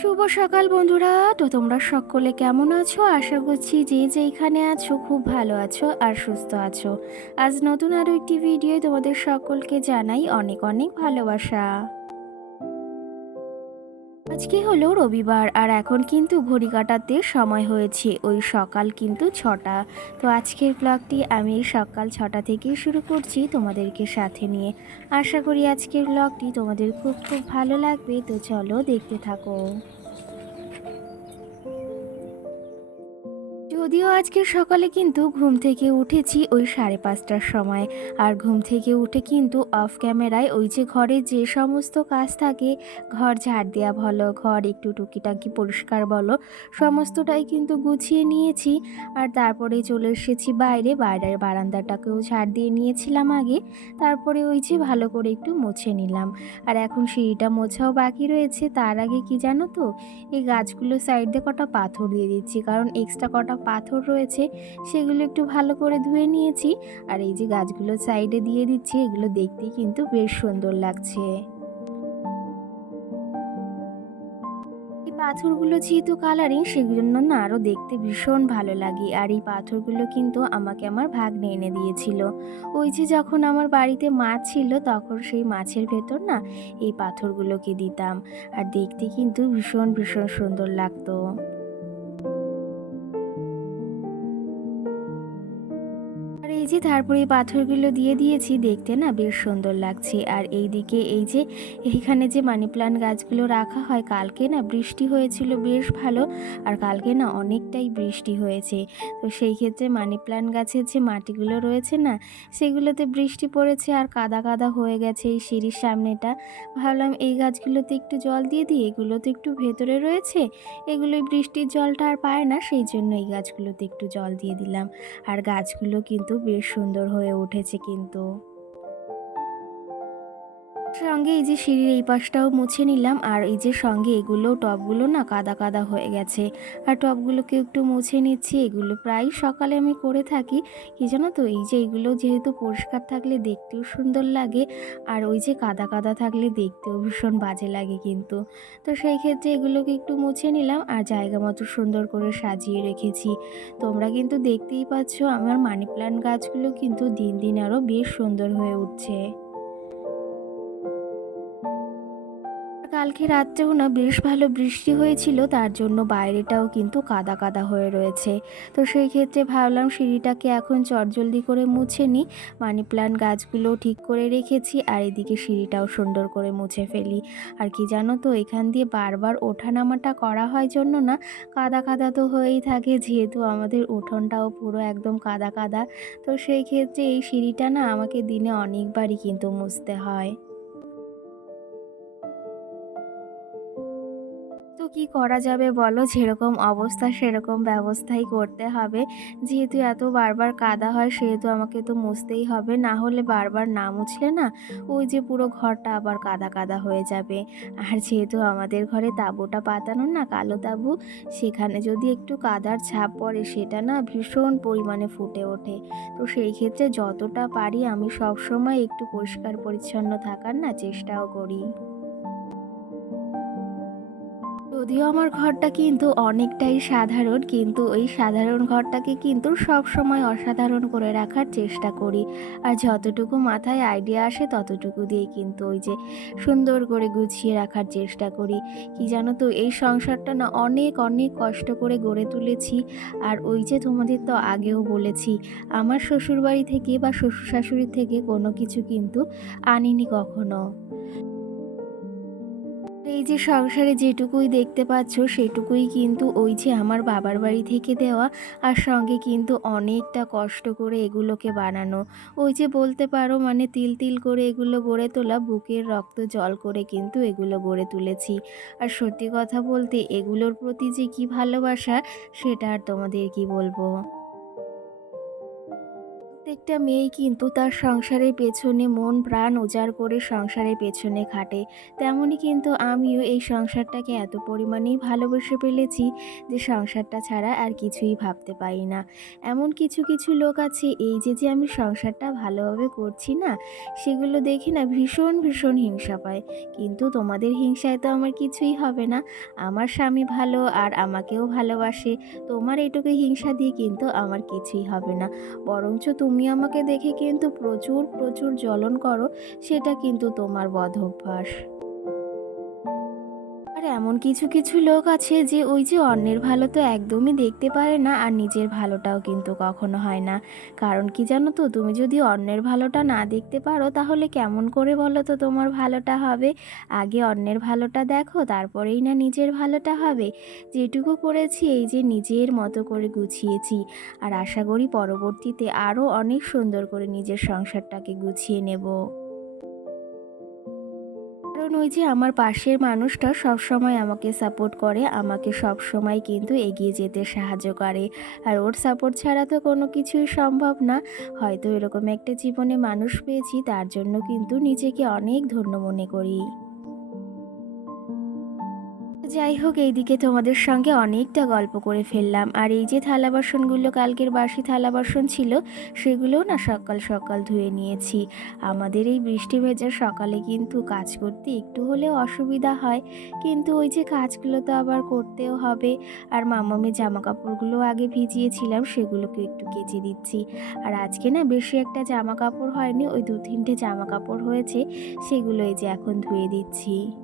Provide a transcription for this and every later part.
শুভ সকাল বন্ধুরা। তো তোমরা সকলে কেমন আছো? আশা করছি যে যেইখানে আছো খুব ভালো আছো আর সুস্থ আছো। আজ নতুন আরও একটি ভিডিও তোমাদের সকলকে জানাই অনেক অনেক ভালোবাসা। আজকে হলো রবিবার আর এখন কিন্তু ঘড়ি কাটাতে সময় হয়েছে। ওই সকাল কিন্তু ছটা। তো আজকের ব্লগটি আমি সকাল ছটা থেকে শুরু করছি তোমাদেরকে সাথে নিয়ে। আশা করি আজকের ব্লগটি তোমাদের খুব খুব ভালো লাগবে। তো চলো দেখতে থাকো। যদিও আজকে সকালে কিন্তু ঘুম থেকে উঠেছি ওই সাড়ে পাঁচটার সময়। আর ঘুম থেকে উঠে কিন্তু অফ ক্যামেরায় ওই যে ঘরে যে সমস্ত কাজ থাকে, ঘর ঝাড় দেওয়া বলো, ঘর একটু টুকিটাকি পরিষ্কার বলো, সমস্তটাই কিন্তু গুছিয়ে নিয়েছি। আর তারপরে চলে এসেছি বাইরে, বাইরের বারান্দাটাকেও ঝাড় দিয়ে নিয়েছিলাম আগে। তারপরে ওই যে ভালো করে একটু মুছে নিলাম। আর এখন সিঁড়িটা মোছাও বাকি রয়েছে, তার আগে কি জানো তো, এই গাছগুলো সাইড দিয়ে কটা পাথর দিয়ে দিচ্ছি। কারণ এক্সট্রা কটা পাথর রয়েছে, সেগুলো একটু ভালো করে ধুয়ে নিয়েছি। আর এই যে গাছগুলো সাইডে দিয়ে দিচ্ছি, এগুলো দেখতে কিন্তু বেশ সুন্দর লাগছে। পাথরগুলো যেহেতু কালারিং সেগুলো না আরও দেখতে ভীষণ ভালো লাগে। আর এই পাথরগুলো কিন্তু আমাকে আমার ভাগ্নে এনে দিয়েছিল। ওই যে যখন আমার বাড়িতে মাছ ছিল, তখন সেই মাছের ভেতর না এই পাথরগুলোকে দিতাম। আর দেখতে কিন্তু ভীষণ ভীষণ সুন্দর লাগতো। যে তারপরে এই পাথরগুলো দিয়ে দিয়েছি, দেখতে না বেশ সুন্দর লাগছে। আর এই দিকে এই যে, এইখানে যে মানি প্লান্ট গাছগুলো রাখা হয়, কালকে না বৃষ্টি হয়েছিল বেশ ভালো, আর কালকে না অনেকটাই বৃষ্টি হয়েছে। তো সেই ক্ষেত্রে মানি প্লান্ট গাছের যে মাটিগুলো রয়েছে না, সেগুলোতে বৃষ্টি পড়েছে আর কাদা কাদা হয়ে গেছে এই সিঁড়ির সামনেটা। ভাবলাম এই গাছগুলোতে একটু জল দিয়ে দিই, এগুলো তো একটু ভেতরে রয়েছে, এগুলোই বৃষ্টির জলটা আর পায় না, সেই জন্য এই গাছগুলোতে একটু জল দিয়ে দিলাম। আর গাছগুলো কিন্তু বেশ সুন্দর হয়ে উঠেছে কিন্তু। সঙ্গে এই যে সিঁড়ির এই পাশটাও মুছে নিলাম, আর এই যে সঙ্গে এগুলো টবগুলো না কাদা কাদা হয়ে গেছে। আর টবগুলোকে একটু মুছে নিচ্ছি, এগুলো প্রায় সকালে আমি করে থাকি। কি জানো তো, এই যে এগুলো যেহেতু পরিষ্কার থাকলে দেখতেও সুন্দর লাগে, আর ওই যে কাদা কাদা থাকলে দেখতেও ভীষণ বাজে লাগে কিন্তু। তো সেই ক্ষেত্রে এগুলোকে একটু মুছে নিলাম, আর জায়গা মতো সুন্দর করে সাজিয়ে রেখেছি। তোমরা কিন্তু দেখতেই পাচ্ছ, আমার মানি প্লান্ট গাছগুলো কিন্তু দিন দিন আরও বেশ সুন্দর হয়ে উঠছে। কালকে রাত্রেও না বেশ ভালো বৃষ্টি হয়েছিল, তার জন্য বাইরেটাও কিন্তু কাদা কাদা হয়ে রয়েছে। তো সেই ক্ষেত্রে ভাবলাম সিঁড়িটাকে এখন চটজলদি করে মুছে নিই মানি প্লান্ট গাছগুলো ঠিক করে রেখেছি আর এদিকে সিঁড়িটাও সুন্দর করে মুছে ফেলি। আর কি জানো তো, এখান দিয়ে বারবার ওঠানামাটা করা হয় জন্য না কাদা কাদা তো হয়েই থাকে, যেহেতু আমাদের উঠোনটাও পুরো একদম কাদা কাদা। তো সেই ক্ষেত্রে এই সিঁড়িটা না আমাকে দিনে অনেকবারই কিন্তু মুছতে হয়। কি করা যাবে বলো? যেরকম অবস্থা সেরকম ব্যবস্থাই করতে হবে। যেহেতু এত বারবার কাদা হয়, সেহেতু আমাকে তো মুছতেই হবে। না হলে বারবার না মুছলে না ওই যে পুরো ঘরটা আবার কাদা কাদা হয়ে যাবে। আর যেহেতু আমাদের ঘরে তাঁবুটা পাতানো না, কালো তাঁবু, সেখানে যদি একটু কাদার ছাপ পড়ে, সেটা না ভীষণ পরিমাণে ফুটে ওঠে। তো সেই ক্ষেত্রে যতটা পারি আমি সবসময় একটু পরিষ্কার পরিচ্ছন্ন থাকার না চেষ্টাও করি। যদিও আমার ঘরটা কিন্তু অনেকটাই সাধারণ, কিন্তু ওই সাধারণ ঘরটাকে কিন্তু সব সময় অসাধারণ করে রাখার চেষ্টা করি। আর যতটুকু মাথায় আইডিয়া আসে ততটুকু দিয়ে কিন্তু ওই যে সুন্দর করে গুছিয়ে রাখার চেষ্টা করি। কি জানো তো, এই সংসারটা না অনেক অনেক কষ্ট করে গড়ে তুলেছি। আর ওই যে তোমাদের তো আগেও বলেছি, আমার শ্বশুরবাড়ি থেকে বা শ্বশুর শাশুড়ি থেকে কোনো কিছু কিন্তু আনিনি কখনো। এই যে সংসারে যেটুকুই দেখতে পাচ্ছ, সেটুকুই কিন্তু ওই যে আমার বাবার বাড়ি থেকে দেওয়া আর সঙ্গে কিন্তু অনেকটা কষ্ট করে এগুলোকে বানানো। ওই যে বলতে পারো মানে তিল তিল করে এগুলো গড়ে তোলা, বুকের রক্ত জল করে কিন্তু এগুলো গড়ে তুলেছি। আর সত্যি কথা বলতে, এগুলোর প্রতি যে কি ভালোবাসা, সেটা আর তোমাদের কি বলব? একটা মেয়ে কিন্তু তার সংসারের পেছনে মন, প্রাণ উজাড় করে সংসারের পেছনে খাটে। তেমনই কিন্তু আমিও এই সংসারটাকে এত পরিমাণেই ভালোবেসে ফেলেছি যে সংসারটা ছাড়া আর কিছুই ভাবতে পারি না। এমন কিছু কিছু লোক আছে, এই যে যে আমি সংসারটা ভালোভাবে করছি না, সেগুলো দেখে না ভীষণ ভীষণ হিংসা পায়। কিন্তু তোমাদের হিংসায় তো আমার কিছুই হবে না। আমার স্বামী ভালো আর আমাকেও ভালোবাসে। তোমার এটুকু হিংসা দিয়ে কিন্তু আমার কিছুই হবে না। বরঞ্চ তুমি আমাকে দেখে কিন্তু প্রচুর প্রচুর জ্বলন করো সেটা কিন্তু তোমার বদ অভ্যাস। আর এমন কিছু কিছু লোক আছে যে ওই যে অন্যের ভালো তো একদমই দেখতে পারে না আর নিজের ভালোটাও কিন্তু কখনো হয় না। কারণ কি জানো তো? তুমি যদি অন্যের ভালোটা না দেখতে পারো, তাহলে কেমন করে বলো তো তোমার ভালোটা হবে? আগে অন্যের ভালোটা দেখো, তারপরেই না নিজের ভালোটা হবে। যেটুকু করেছি এই যে নিজের মতো করে গুছিয়েছি। আর আশা করি পরবর্তীতে আরও অনেক সুন্দর করে নিজের সংসারটাকে গুছিয়ে নেব। ওই যে আমার পাশের মানুষটা সব সময় আমাকে সাপোর্ট করে, আমাকে সব সময় কিন্তু এগিয়ে যেতে সাহায্য করে। আর ওর সাপোর্ট ছাড়া তো কোনো কিছুই সম্ভব না। হয়তো এরকম একটা জীবনে মানুষ পেয়েছি, তার জন্য কিন্তু নিজেকে অনেক ধন্য মনে করি। যাই হোক, এইদিকে তোমাদের সঙ্গে অনেকটা গল্প করে ফেললাম। আর এই যে থালা বাসনগুলো, কালকের বাসি থালা বাসন ছিল, সেগুলোও না সকাল সকাল ধুয়ে নিয়েছি। আমাদের এই বৃষ্টি ভেজা সকালে কিন্তু কাজ করতে একটু হলেও অসুবিধা হয়। কিন্তু ওই যে কাজগুলো তো আবার করতেও হবে। আর মামামি জামা কাপড়গুলো আগে ভিজিয়েছিলাম, সেগুলোকে একটু কেচে দিচ্ছি। আর আজকে না বেশি একটা জামা কাপড় হয়নি, ওই দু তিনটে জামা কাপড় হয়েছে, সেগুলো এই যে এখন ধুয়ে দিচ্ছি।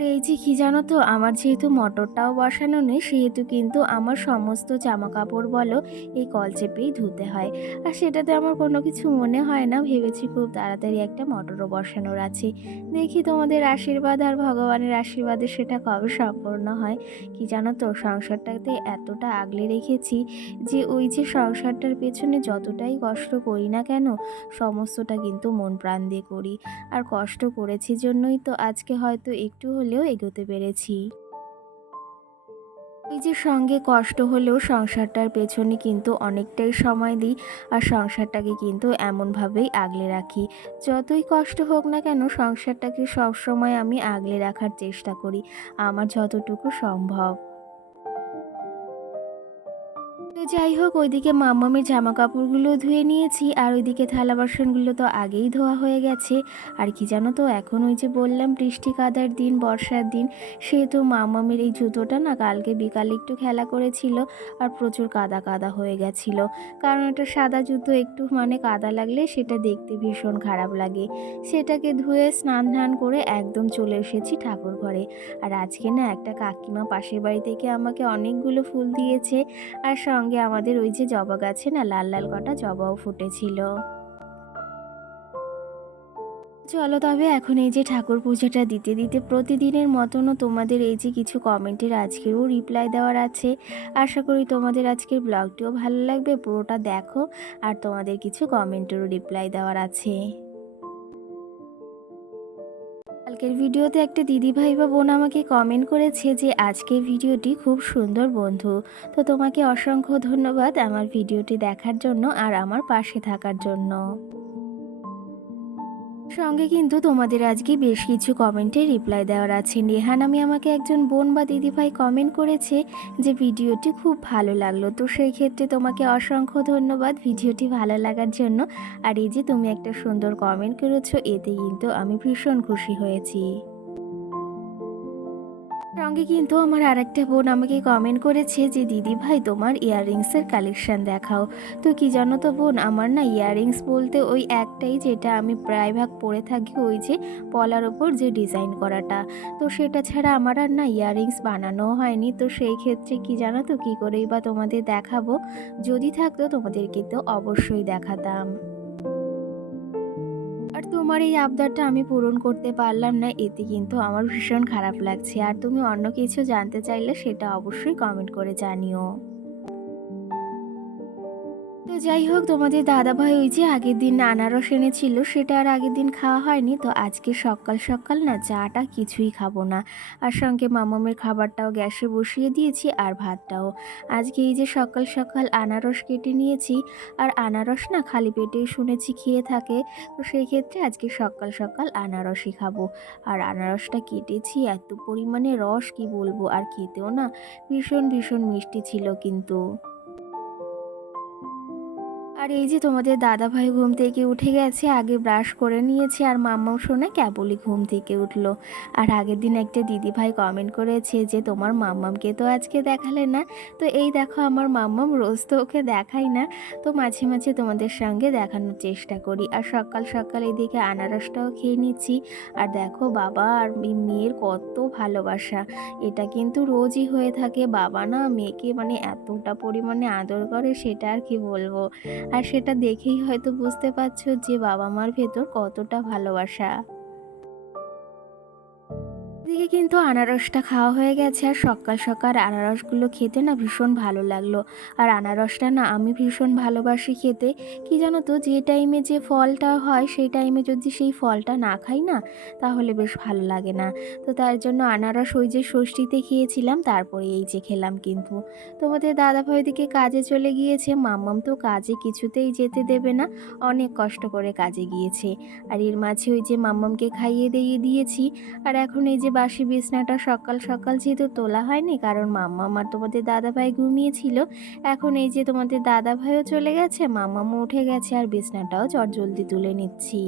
আর এই যে কি জানো তো, আমার যেহেতু মোটরটাও বসানো নেই, সেহেতু কিন্তু আমার সমস্ত জামা কাপড় বলো এই কল চেপেই ধুতে হয়। আর সেটাতে আমার কোনো কিছু মনে হয় না, ভেবেছি খুব তাড়াতাড়ি একটা মটরও বসানোর আছে। দেখি তোমাদের আশীর্বাদ আর ভগবানের আশীর্বাদে সেটা কবে সম্পূর্ণ হয়। কি জানো তো, সংসারটাতে এতটা আগলে রেখেছি যে ওই যে সংসারটার পেছনে যতটাই কষ্ট করি না কেন, সমস্তটা কিন্তু মন প্রাণ দিয়ে করি। আর কষ্ট করেছি জন্যই তো আজকে হয়তো একটু হলেও এগোতে পেরেছি। নিজের সঙ্গে কষ্ট হলেও সংসারটার পেছনে কিন্তু অনেকটাই সময় দিই আর সংসারটাকে কিন্তু এমনভাবেই আগলে রাখি। যতই কষ্ট হোক না কেন সংসারটাকে সবসময় আমি আগলে রাখার চেষ্টা করি, আমার যতটুকু সম্ভব। তো যাই হোক, ওইদিকে মাম্মামের জামা কাপড়গুলো ধুয়ে নিয়েছি আর ওইদিকে থালা বাসনগুলো তো আগেই ধোয়া হয়ে গেছে। আর কি জানো তো, এখন ওই যে বললাম বৃষ্টি কাদার দিন, বর্ষার দিন সেহেতু মাম্মামের এই জুতোটা না কালকে বিকালে একটু খেলা করেছিল আর প্রচুর কাদা কাদা হয়ে গেছিল। কারণ এটা সাদা জুতো একটু মানে কাদা লাগলে সেটা দেখতে ভীষণ খারাপ লাগে। সেটাকে ধুয়ে স্নান ধান করে একদম চলে এসেছি ঠাকুর ঘরে। আর আজকে না একটা কাকিমা পাশের বাড়ি থেকে আমাকে অনেকগুলো ফুল দিয়েছে। আর সঙ্গে আমাদের ওই যে জবা গাছে না লাল লাল কটা জবাও ফুটেছিল। চলো তবে এখন এই যে ঠাকুর পুজোটা দিতে দিতে প্রতিদিনের মতনও তোমাদের এই যে কিছু কমেন্টের আজকেরও রিপ্লাই দেওয়ার আছে। আশা করি তোমাদের আজকের ব্লগটিও ভালো লাগবে, পুরোটা দেখো আর তোমাদের কিছু কমেন্টেরও রিপ্লাই দেওয়ার আছে। কালকের ভিডিওতে একটা দিদিভাই বা বোন আমাকে কমেন্ট করেছে যে আজকের ভিডিওটি খুব সুন্দর বন্ধু। তো তোমাকে অসংখ্য ধন্যবাদ আমার ভিডিওটি দেখার জন্য আর আমার পাশে থাকার জন্য। সঙ্গে কিন্তু তোমাদের আজকে বেশ কিছু কমেন্টে রিপ্লাই দেওয়ার আছে। নেহা নামে আমাকে একজন বোন বা দিদিভাই কমেন্ট করেছে যে ভিডিওটি খুব ভালো লাগল। তো সেই ক্ষেত্রে তোমাকে অসংখ্য ধন্যবাদ ভিডিওটি ভালো লাগার জন্য। আর এই যে তুমি একটা সুন্দর কমেন্ট করেছ, এতে কিন্তু আমি ভীষণ খুশি হয়েছি। সঙ্গে কিন্তু আমার আরেকটা বোন আমাকে কমেন্ট করেছে যে, দিদি ভাই, তোমার ইয়াররিংসের কালেকশন দেখাও। তো কি জানো তো বোন, আমার না ইয়াররিংস বলতে ওই একটাই যেটা আমি প্রায় ভাগ পরে থাকি, ওই যে পলার ওপর যে ডিজাইন করাটা। তো সেটা ছাড়া আমার আর না ইয়াররিংস বানানোও হয়নি। তো সেই ক্ষেত্রে কি জানো তো, কী করেই বা তোমাদের দেখাবো? যদি থাকতো তোমাদেরকে তো অবশ্যই দেখাতাম। তোমার এই আবদারটা আমি পূরণ করতে পারলাম না, এতে কিন্তু আমার ভীষণ খারাপ লাগছে। আর তুমি অন্য কিছু জানতে চাইলে সেটা অবশ্যই কমেন্ট করে জানিও। যাই হোক, তোমাদের দাদাভাই ওই যে আগের দিন আনারস এনেছিল, সেটা আর আগের দিন খাওয়া হয়নি। তো আজকে সকাল সকাল না চাটা কিছুই খাব না। আর সঙ্গে মামামের খাবারটাও গ্যাসে বসিয়ে দিয়েছি আর ভাতটাও। আজকে এই যে সকাল সকাল আনারস কেটে নিয়েছি, আর আনারস না খালি পেটেই শুনেছি খেয়ে থাকে। তো সেই ক্ষেত্রে আজকে সকাল সকাল আনারসই খাব। আর আনারসটা কেটেছি, এত পরিমাণে রস কি বলব? আর খেতেও না ভীষণ ভীষণ মিষ্টি ছিল কিন্তু। আর এই যে তোমাদের দাদা ভাই ঘুম থেকে উঠে গেছে, আগে ব্রাশ করে নিয়েছে আর মাম্মাও শোনে কেবলই ঘুম থেকে উঠল। আর আগের দিন একটা দিদি ভাই কমেন্ট করেছে যে, তোমার মাম্মামকে তো আজকে দেখালে না? তো এই দেখো আমার মাম্মাম রোজ তো ওকে দেখাই না। তো মাঝে মাঝে তোমাদের সঙ্গে দেখানোর চেষ্টা করি। আর সকাল সকাল এদিকে আনারসটাও খেয়ে নিচ্ছি। আর দেখো বাবা আর মেয়ের কত ভালোবাসা। এটা কিন্তু রোজই হয়ে থাকে। বাবা না মেয়েকে মানে এতটা পরিমাণে আদর করে সেটা আর কি বলব? আর সেটা দেখেই হয়তো বুঝতে পারছ যে বাবা মার ভেতর কতটা ভালোবাসা। এদিকে কিন্তু আনারসটা খাওয়া হয়ে গেছে আর সকাল সকাল আনারসগুলো খেতে না ভীষণ ভালো লাগল। আর আনারসটা না আমি ভীষণ ভালোবাসি খেতে। কি জানো তো, যে টাইমে যে ফলটা হয়, সেই টাইমে যদি সেই ফলটা না খাই না, তাহলে বেশ ভালো লাগে না। তো তার জন্য আনারস ওই যে ষষ্ঠীতে খেয়েছিলাম, তারপরে এই যে খেলাম কিন্তু। তোমাদের দাদাভাই দিকে কাজে চলে গিয়েছে, মাম্মাম তো কাজে কিছুতেই যেতে দেবে না, অনেক কষ্ট করে কাজে গিয়েছে। আর এর মাঝে ওই যে মাম্মামকে খাইয়ে দিয়ে দিয়েছি। আর এখন এই যে বাসি বিছনাটা সকাল সকাল যেহেতু তোলা হয়নি, কারণ মাম্মা আমার তোমাদের দাদাভাই ঘুমিয়েছিল। এখন এই যে তোমাদের দাদাভাইও চলে গেছে, মাম্মামও উঠে গেছে আর বিছনাটাও চট জলদি তুলে নিচ্ছি।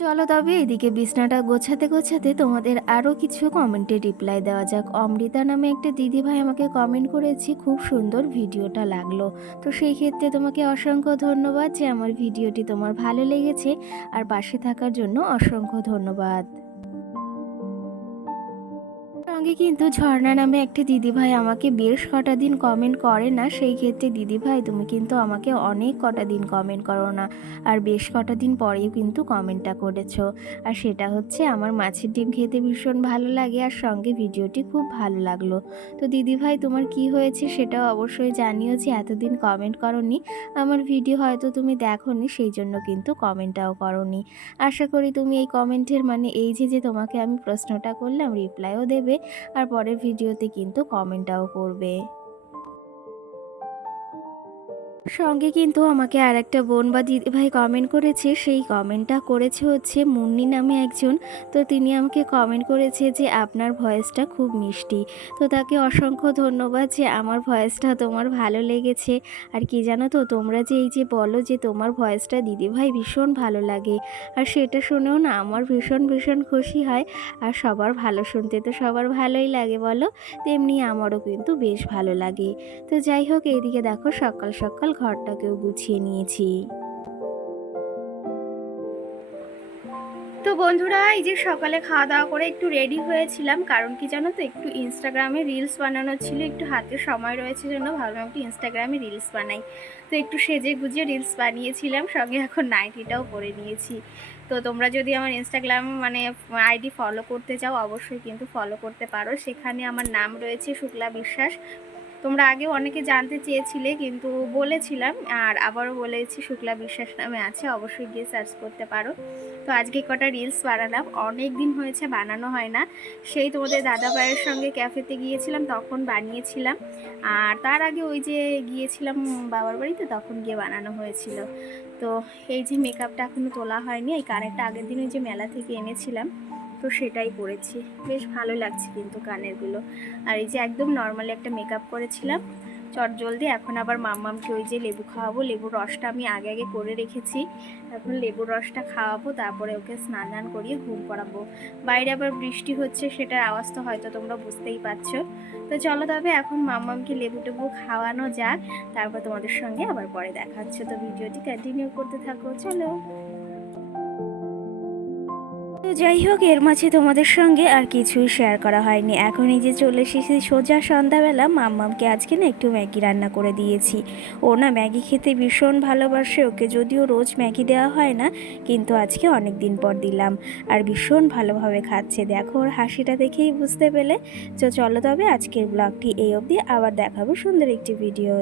চলো তবে এদিকে বিছনাটা গোছাতে গোছাতে তোমাদের আরও কিছু কমেন্টে রিপ্লাই দেওয়া যাক। অমৃতা নামে একটা দিদি ভাই আমাকে কমেন্ট করেছি, খুব সুন্দর ভিডিওটা লাগল। তো সেই ক্ষেত্রে তোমাকে অসংখ্য ধন্যবাদ যে আমার ভিডিওটি তোমার ভালো লেগেছে। আর পাশে থাকার জন্য অসংখ্য ধন্যবাদ। সঙ্গে কিন্তু ঝর্ণা নামে একটা দিদিভাই আমাকে বেশ কটা দিন কমেন্ট করে না, সেই ক্ষেত্রে দিদিভাই তুমি কিন্তু আমাকে অনেক কটা দিন কমেন্ট করো না, আর বেশ কটা দিন পরেও কিন্তু কমেন্টটা করেছ। আর সেটা হচ্ছে আমার মাছের ডিম খেতে ভীষণ ভালো লাগে, আর সঙ্গে ভিডিওটি খুব ভালো লাগল। তো দিদিভাই, তোমার কি হয়েছে সেটাও অবশ্যই জানিও যে এতদিন কমেন্ট করনি, আমার ভিডিও হয়তো তুমি দেখোনি, সেই জন্য কিন্তু কমেন্টটাও করনি। আশা করি তুমি এই কমেন্টের মানে এই যে যে তোমাকে আমি প্রশ্নটা করলাম রিপ্লাইও দেবে আর পরের ভিডিওতে কিন্তু কমেন্টটাও করবে। সঙ্গে কিন্তু আমাকে আর একটা বোন বা দিদিভাই কমেন্ট করেছে। সেই কমেন্টটা করেছে হচ্ছে মুন্নি নামে একজন। তো তিনি আমাকে কমেন্ট করেছে যে, আপনার ভয়েসটা খুব মিষ্টি। তো তাকে অসংখ্য ধন্যবাদ যে, আমার ভয়েসটা তোমার ভালো লেগেছে। আর কি জানো তো, তোমরা যে এই যে বলো যে, তোমার ভয়েসটা দিদিভাই ভীষণ ভালো লাগে। আর সেটা শুনেও না আমার ভীষণ ভীষণ খুশি হয়। আর সবার ভালো শুনতে তো সবার ভালোই লাগে বলো। তেমনি আমারও কিন্তু বেশ ভালো লাগে। তো যাই হোক, এইদিকে দেখো সকাল সকাল ঘরটাকেও গুছিয়ে নিয়েছি। তো বন্ধুরা, এই যে সকালে খাওয়া দাওয়া করে একটু রেডি হয়েছিলাম, কারণ কি জানো তো, একটু ইনস্টাগ্রামে রিলস বানানো ছিল, একটু হাতে সময় রয়েছে জন্য ভাবলাম একটু ইনস্টাগ্রামে রিলস বানাই। তো একটু সেজে গুজে রিলস বানিয়েছিলাম, সঙ্গে এখন নাইটিটাও পরে নিয়েছি। তো তোমরা যদি আমার ইনস্টাগ্রাম মানে আইডি ফলো করতে চাও, অবশ্যই কিন্তু ফলো করতে পারো। সেখানে আমার নাম রয়েছে শুক্লা বিশ্বাস। তোমরা আগেও অনেকে জানতে চেয়েছিলে, কিন্তু বলেছিলাম, আর আবারও বলেছি, শুক্লা বিশ্বাস নামে আছে, অবশ্যই গিয়ে সার্চ করতে পারো। তো আজকে কটা রিলস বানালাম, অনেক দিন হয়েছে, বানানো হয় না। সেই তোমাদের দাদা ভাইয়ের সঙ্গে ক্যাফেতে গিয়েছিলাম, তখন বানিয়েছিলাম। আর তার আগে ওই যে গিয়েছিলাম বাবার বাড়িতে, তখন গিয়ে বানানো হয়েছিল। তো এই যে মেকআপটা এখনও তোলা হয়নি, এই কানেরটা আগের দিন ওই যে মেলা থেকে এনেছিলাম। তো সেটাই করেছি। বেশ ভালো লাগছে কিন্তু কানেরগুলো। আর এই যে একদম নর্মালি একটা মেকআপ করেছিলাম, চট জলদি এখন আবার মাম্মামকে ওই যে লেবু খাওয়াবো, লেবুর রসটা আমি আগে আগে করে রেখেছি। এখন লেবুর রসটা খাওয়াবো, তারপরে ওকে স্নান দান করিয়ে ঘুম করাবো। বাইরে আবার বৃষ্টি হচ্ছে, সেটার আওয়াজ তো হয়তো তোমরা বুঝতেই পারছ। তো চলো তবে এখন মাম্মামকে লেবু টেবু খাওয়ানো যাক, তারপর তোমাদের সঙ্গে আবার পরে দেখা হচ্ছে। তো ভিডিওটি কন্টিনিউ করতে থাকো, চলো। তো যাই হোক, এর মাঝে তোমাদের সঙ্গে আর কিছুই শেয়ার করা হয়নি। এখন এই যে চলে এসেছি সোজা সন্ধ্যাবেলা, মাম্মামকে আজকে না একটু ম্যাগি রান্না করে দিয়েছি। ও না ম্যাগি খেতে ভীষণ ভালোবাসে, ওকে যদিও রোজ ম্যাগি দেওয়া হয় না, কিন্তু আজকে অনেক দিন পর দিলাম। আর ভীষণ ভালোভাবে খাচ্ছে। দেখো ওর হাসিটা দেখেই বুঝতে পেলে। তো চলো তবে আজকের ব্লগটি এই অবধি, আবার দেখাবো সুন্দর একটি ভিডিও